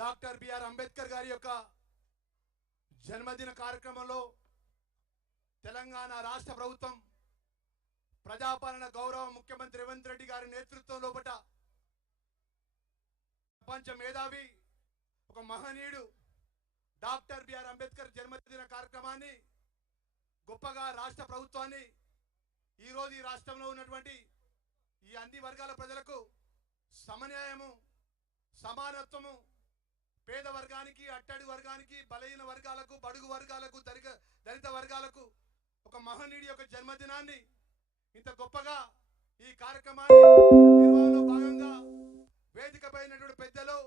Doctor BR Ambedkar గారి యొక్క జన్మదిన కార్యక్రమంలో తెలంగాణ రాష్ట్ర ప్రభుత్వం ప్రజాపాలన గౌరవ ముఖ్యమంత్రి రేవంత్ రెడ్డి గారి నేతృత్వంలో ప్రపంచ మేధావి ఒక మహనీయుడు డాక్టర్ బిఆర్ అంబేద్కర్ జన్మదిన కార్యక్రమాన్ని గొప్పగా రాష్ట్ర ప్రభుత్వాన్ని ఈ రోజు ఈ రాష్ట్రంలో ఉన్నటువంటి ఈ అన్ని వర్గాల ప్రజలకు సమన్యాయము సమానత్వము పేద వర్గానికి అట్టడి వర్గానికి బలహీన వర్గాలకు బడుగు వర్గాలకు దళిత వర్గాలకు ఒక మహనీయుడి యొక్క జన్మదినాన్ని ఇంత గొప్పగా ఈ కార్యక్రమాన్ని నిర్వహణలో భాగంగా వేదికపైనటువంటి పెద్దలు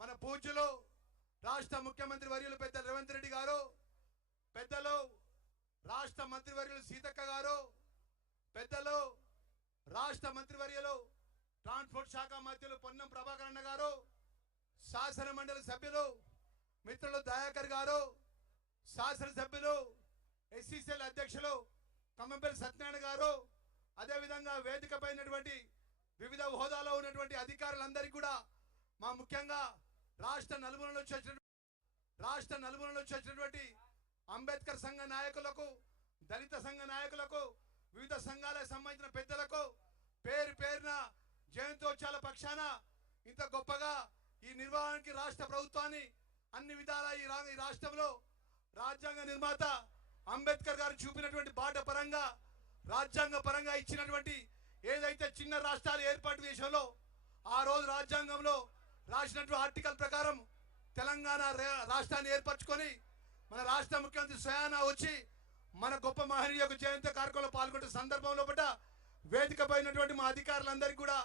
మన పూజ్యులు రాష్ట్ర ముఖ్యమంత్రి వర్యులు పెద్దలు రేవంత్ రెడ్డి గారు, పెద్దలు రాష్ట్ర మంత్రివర్యులు సీతక్క గారు, పెద్దలు రాష్ట్ర మంత్రివర్యులు ట్రాన్స్పోర్ట్ శాఖ మంత్రులు పొన్నం ప్రభాకర్ అన్న గారు, శాసన మండలి సభ్యులు మిత్రులు దయాకర్ గారు, శాసనసభ్యులు ఎస్సీసీఎల్ అధ్యక్షులు కమ్మంపల్లి సత్యనారాయణ గారు, అదేవిధంగా వేదికపైనటువంటి వివిధ హోదాలో ఉన్నటువంటి అధికారులందరికీ కూడా మా ముఖ్యంగా రాష్ట్ర నలుమూలలో వచ్చినటువంటి అంబేద్కర్ సంఘ నాయకులకు, దళిత సంఘ నాయకులకు, వివిధ సంఘాలకు సంబంధించిన పెద్దలకు పేరు పేరున జయంతోత్సవాల పక్షాన ఇంత గొప్పగా ఈ నిర్వహణకి రాష్ట్ర ప్రభుత్వాన్ని అన్ని విధాల ఈ రాష్ట్రంలో రాజ్యాంగ నిర్మాత అంబేద్కర్ గారు చూపినటువంటి బాట పరంగా రాజ్యాంగ పరంగా ఇచ్చినటువంటి ఏదైతే చిన్న రాష్ట్రాల ఏర్పాటు విషయంలో ఆ రోజు రాజ్యాంగంలో రాసినటువంటి ఆర్టికల్ ప్రకారం తెలంగాణ రాష్ట్రాన్ని ఏర్పరచుకొని మన రాష్ట్ర ముఖ్యమంత్రి స్వయాన వచ్చి మన గొప్ప మహనీయ యొక్క జయంతి కార్యక్రమంలో పాల్గొనే సందర్భంలో వేదిక పైనటువంటి మా అధికారులందరికీ కూడా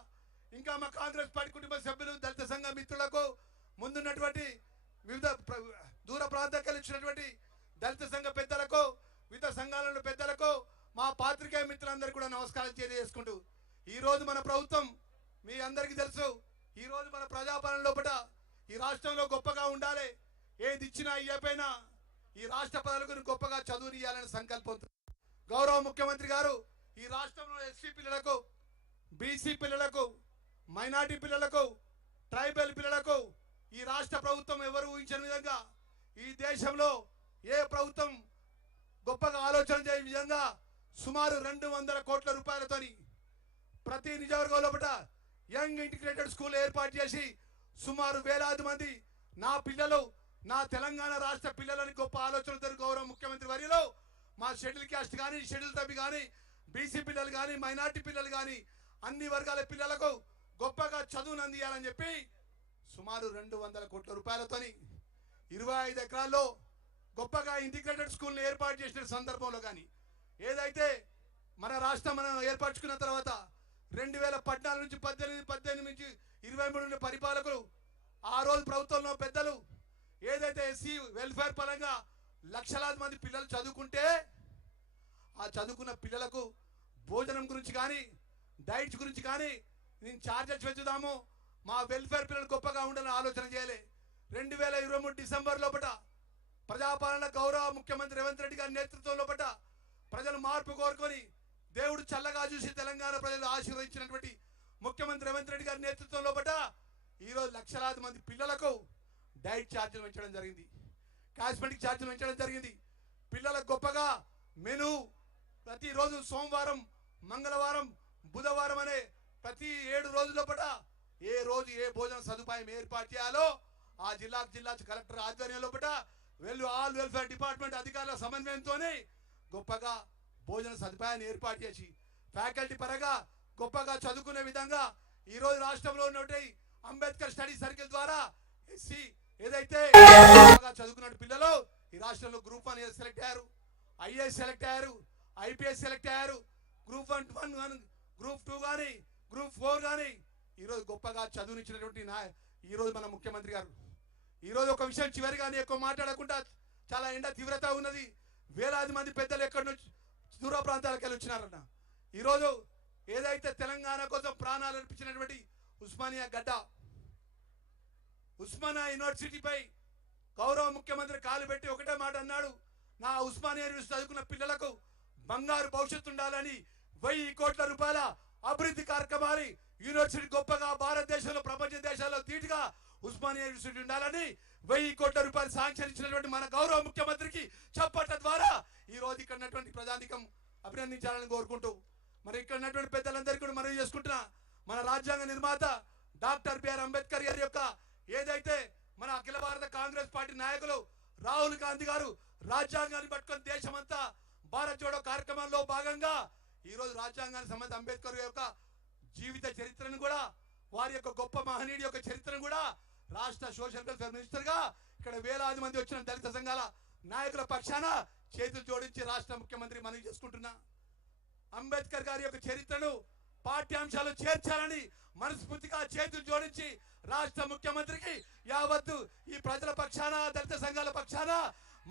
ఇంకా మా కాంగ్రెస్ పార్టీ కుటుంబ సభ్యులు దళిత సంఘ మిత్రులకు ముందున్నటువంటి వివిధ దూర ప్రాంతాలకు ఇచ్చినటువంటి దళిత సంఘ పెద్దలకు వివిధ సంఘాల పెద్దలకు మా పాత్రికేయ మిత్రులందరికీ కూడా నమస్కారం తెలియజేసుకుంటూ ఈ రోజు మన ప్రభుత్వం మీ అందరికీ తెలుసు, ఈ రోజు మన ప్రజాపాలన లోపల ఈ రాష్ట్రంలో గొప్పగా ఉండాలి, ఏది ఇచ్చినా ఇయ్యపోయినా ఈ రాష్ట్ర ప్రజలకు గొప్పగా చదువునియాలని సంకల్పంతో గౌరవ ముఖ్యమంత్రి గారు ఈ రాష్ట్రంలో ఎస్సీ పిల్లలకు, బీసీ పిల్లలకు, మైనార్టీ పిల్లలకు, ట్రైబల్ పిల్లలకు ఈ రాష్ట్ర ప్రభుత్వం ఎవరు ఊహించని విధంగా ఈ దేశంలో ఏ ప్రభుత్వం గొప్పగా ఆలోచన చేయని విధంగా సుమారు 200 కోట్ల రూపాయలతోని ప్రతి నియోజకవర్గం లోపల యంగ్ ఇంటిగ్రేటెడ్ స్కూల్ ఏర్పాటు చేసి సుమారు వేలాది మంది నా పిల్లలు, నా తెలంగాణ రాష్ట్ర పిల్లలని గొప్ప ఆలోచనతో గౌరవ ముఖ్యమంత్రి వర్యులు మా షెడ్యూల్ క్యాస్ట్ కానీ, షెడ్యూల్ తబ్బి కానీ, బీసీ పిల్లలు కానీ, మైనార్టీ పిల్లలు కానీ అన్ని వర్గాల పిల్లలకు గొప్పగా చదువును అందియాలని చెప్పి సుమారు 200 కోట్ల రూపాయలతోని 25 ఎకరాల్లో గొప్పగా ఇంటిగ్రేటెడ్ స్కూల్ని ఏర్పాటు చేసిన సందర్భంలో కానీ ఏదైతే మన రాష్ట్రం మనం ఏర్పరచుకున్న తర్వాత 2014 నుంచి 18 నుంచి 23 పరిపాలకులు ఆ రోజు ప్రభుత్వంలో పెద్దలు ఏదైతే ఎస్సీ వెల్ఫేర్ పరంగా లక్షలాది మంది పిల్లలు చదువుకుంటే ఆ చదువుకున్న పిల్లలకు భోజనం గురించి కానీ, డైట్స్ గురించి కానీ నేను చార్జెస్ పెంచుదాము, మా వెల్ఫేర్ పిల్లలు గొప్పగా ఉండాలని ఆలోచన చేయాలి. 2023 డిసెంబర్ లోపల ప్రజాపాలన గౌరవ ముఖ్యమంత్రి రేవంత్ రెడ్డి గారి నేతృత్వం లోపల ప్రజలు మార్పు కోరుకొని దేవుడు చల్లగా చూసి తెలంగాణ ప్రజలు ఆశీర్వదించినటువంటి ముఖ్యమంత్రి రేవంత్ రెడ్డి గారి నేతృత్వం లోపల ఈరోజు లక్షలాది మంది పిల్లలకు డైట్ ఛార్జీలు పెంచడం జరిగింది, కాస్మెటిక్ ఛార్జీలు పెంచడం జరిగింది. పిల్లలకు గొప్పగా మెను ప్రతిరోజు సోమవారం, మంగళవారం, బుధవారం అనే ప్రతి 7 రోజుల లోపల ఏ రోజు ఏ భోజన సదుపాయం ఏర్పాటు చేయాలో ఆ జిల్లా కలెక్టర్ ఆధ్వర్యంలో ఆల్ వెల్ఫేర్ డిపార్ట్మెంట్ అధికారుల సమన్వయంతోనే గొప్పగా భోజన సదుపాయాన్ని ఏర్పాటు చేసి ఫ్యాకల్టీ పరంగా గొప్పగా చదువుకునే విధంగా ఈ రోజు రాష్ట్రంలో ఉన్నటువంటి అంబేద్కర్ స్టడీ సర్కిల్ ద్వారా ఎస్సీ ఏదైతే చదువుకున్న పిల్లలు ఈ రాష్ట్రంలో గ్రూప్ 1 సెలెక్ట్ అయ్యారు, ఐఏఎస్ సెలెక్ట్ అయ్యారు, ఐపీఎస్ సెలెక్ట్ అయ్యారు, గ్రూప్ 1 కానీ, గ్రూప్ 2 కానీ, గ్రూప్ 4 కానీ ఈరోజు గొప్పగా చదువునిచ్చినటువంటి ఈ రోజు మన ముఖ్యమంత్రి గారు. ఈరోజు ఒక విషయం చివరిగా ఎక్కువ మాట్లాడకుండా, చాలా ఎండ తీవ్రత ఉన్నది, వేలాది మంది పెద్దలు ఎక్కడి నుంచి దూర ప్రాంతాలకు వెళ్ళి వచ్చినారన్న. ఈరోజు ఏదైతే తెలంగాణ కోసం ప్రాణాలు అర్పించినటువంటి ఉస్మానియా గడ్డ, ఉస్మానియా యూనివర్సిటీపై గౌరవ ముఖ్యమంత్రి కాలు పెట్టి ఒకటే మాట అన్నాడు, నా ఉస్మానియా యూనివర్సిటీ చదువుకున్న పిల్లలకు బంగారు భవిష్యత్తు ఉండాలని 1000 కోట్ల రూపాయల అభివృద్ధి కార్యక్రమాలు యూనివర్సిటీ గొప్పగా భారతదేశంలో ప్రపంచ దేశాల్లో ధీటుగా ఉస్మానియా యూనివర్సిటీ ఉండాలని 1000 కోట్ల రూపాయలు శాంక్షన్ ఇచ్చినటువంటి మన గౌరవ ముఖ్యమంత్రికి చప్పట్ల ద్వారా ఈ రోజు ఇక్కడ ఉన్నటువంటి ప్రజానికం అభినందించాలని కోరుకుంటూ మరి ఇక్కడ ఉన్నటువంటి పెద్దలందరికీ కూడా మనవి చేసుకుంటున్నా మన రాజ్యాంగ నిర్మాత డాక్టర్ బిఆర్ అంబేద్కర్ గారి యొక్క ఏదైతే మన అఖిల భారత కాంగ్రెస్ పార్టీ నాయకులు రాహుల్ గాంధీ గారు రాజ్యాంగాన్ని పట్టుకొని దేశమంతా భారత్ జోడో కార్యక్రమంలో భాగంగా ఈ రోజు రాజ్యాంగానికి సంబంధించి అంబేద్కర్ యొక్క జీవిత చరిత్రను కూడా వారి యొక్క గొప్ప మహనీయుడి యొక్క చరిత్రను కూడా రాష్ట్ర సోషల్ వెల్ఫేర్ మినిస్టర్ గా ఇక్కడ వేలాది మంది వచ్చిన దళిత సంఘాల నాయకుల పక్షాన చేతులు జోడించి రాష్ట్ర ముఖ్యమంత్రి మనవి చేసుకుంటున్నా అంబేద్కర్ గారి యొక్క చరిత్రను పాఠ్యాంశాలు చేర్చాలని మనస్ఫూర్తిగా చేతులు జోడించి రాష్ట్ర ముఖ్యమంత్రికి యావత్తు ఈ ప్రజల పక్షాన దళిత సంఘాల పక్షాన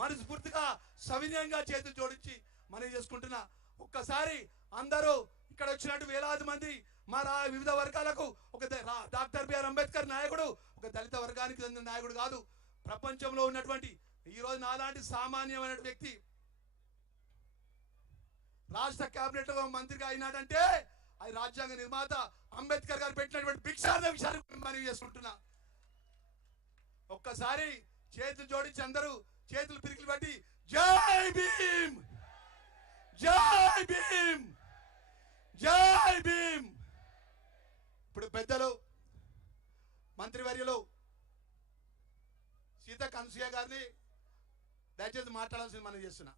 మనస్ఫూర్తిగా సవినయంగా చేతులు జోడించి మనవి చేసుకుంటున్నా ఒక్కసారి అందరూ ఇక్కడ వచ్చినట్టు వేలాది మంది మా వివిధ వర్గాలకు ఒక డాక్టర్ బిఆర్ అంబేద్కర్ నాయకుడు ఒక దళిత వర్గానికి చెందిన నాయకుడు కాదు ప్రపంచంలో ఉన్నటువంటి ఈ రోజు నాలాంటి సామాన్యమైన వ్యక్తి రాష్ట్ర కేబినెట్ మంత్రిగా అయినాడంటే అది రాజ్యాంగ నిర్మాత అంబేద్కర్ గారు పెట్టినటువంటి భిక్షార్థ విషయాన్ని మనవి చేసుకుంటున్నా ఒక్కసారి చేతులు జోడించి అందరూ చేతులు పిరికిలు బట్టి జై భీమ్ జై భీమ్ జై భీమ్. ఇప్పుడు పెద్దలు మంత్రివర్యులు సీతక్క అనసూయ గారిని దయచేసి మాట్లాడాల్సింది మనం చేస్తున్నా.